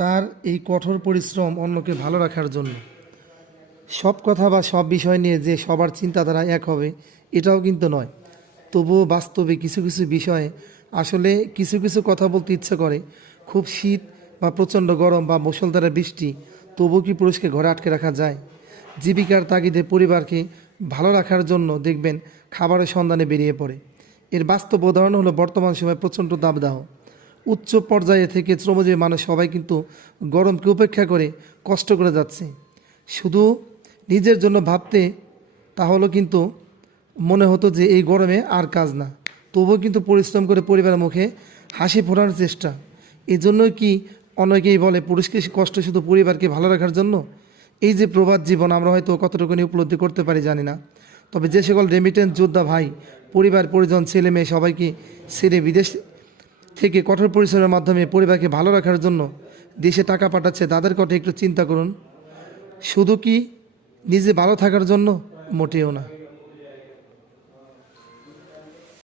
তার এই কঠোর পরিশ্রম অন্যকে ভালো রাখার জন্য। সব কথা বা সব বিষয় নিয়ে যে সবার চিন্তাধারা এক হবে এটাও কিন্তু নয়। তবুও বাস্তবে কিছু কিছু বিষয়ে আসলে কিছু কিছু কথা বলতে ইচ্ছে করে। খুব শীত বা প্রচণ্ড গরম বা মুষলধারে বৃষ্টি, তবুও কি পুরুষকে ঘরে আটকে রাখা যায়? জীবিকার তাগিদে পরিবারকে ভালো রাখার জন্য দেখবেন খাবারের সন্ধানে বেরিয়ে পড়ে। এর বাস্তব উদাহরণ হলো বর্তমান সময়ে প্রচণ্ড দাবদাহ। উচ্চ পর্যায়ে থেকে শ্রমজীবী মানুষ সবাই কিন্তু গরমকে উপেক্ষা করে কষ্ট করে যাচ্ছে। শুধু নিজের জন্য ভাবতে তাহলে কিন্তু মনে হতো যে এই গরমে আর কাজ না, তবুও কিন্তু পরিশ্রম করে পরিবারের মুখে হাসি ফোটানোর চেষ্টা। এই জন্যই কি অনেকেই বলে পুরুষকে কষ্ট শুধু পরিবারকে ভালো রাখার জন্য। এই যে প্রবাদ জীবন, আমরা হয়তো কতটুকুনি উপলব্ধি করতে পারি জানি না। তবে যে সকল রেমিটেন্স যোদ্ধা ভাই পরিবার পরিজন ছেলে মেয়ে সবাইকে ছেড়ে বিদেশ থেকে কঠোর পরিশ্রমের মাধ্যমে পরিবারকে ভালো রাখার জন্য দেশে টাকা পাঠাচ্ছে, তাদের কথা একটু চিন্তা করুন। শুধু কি নিজে ভালো থাকার জন্য? মোটেও না।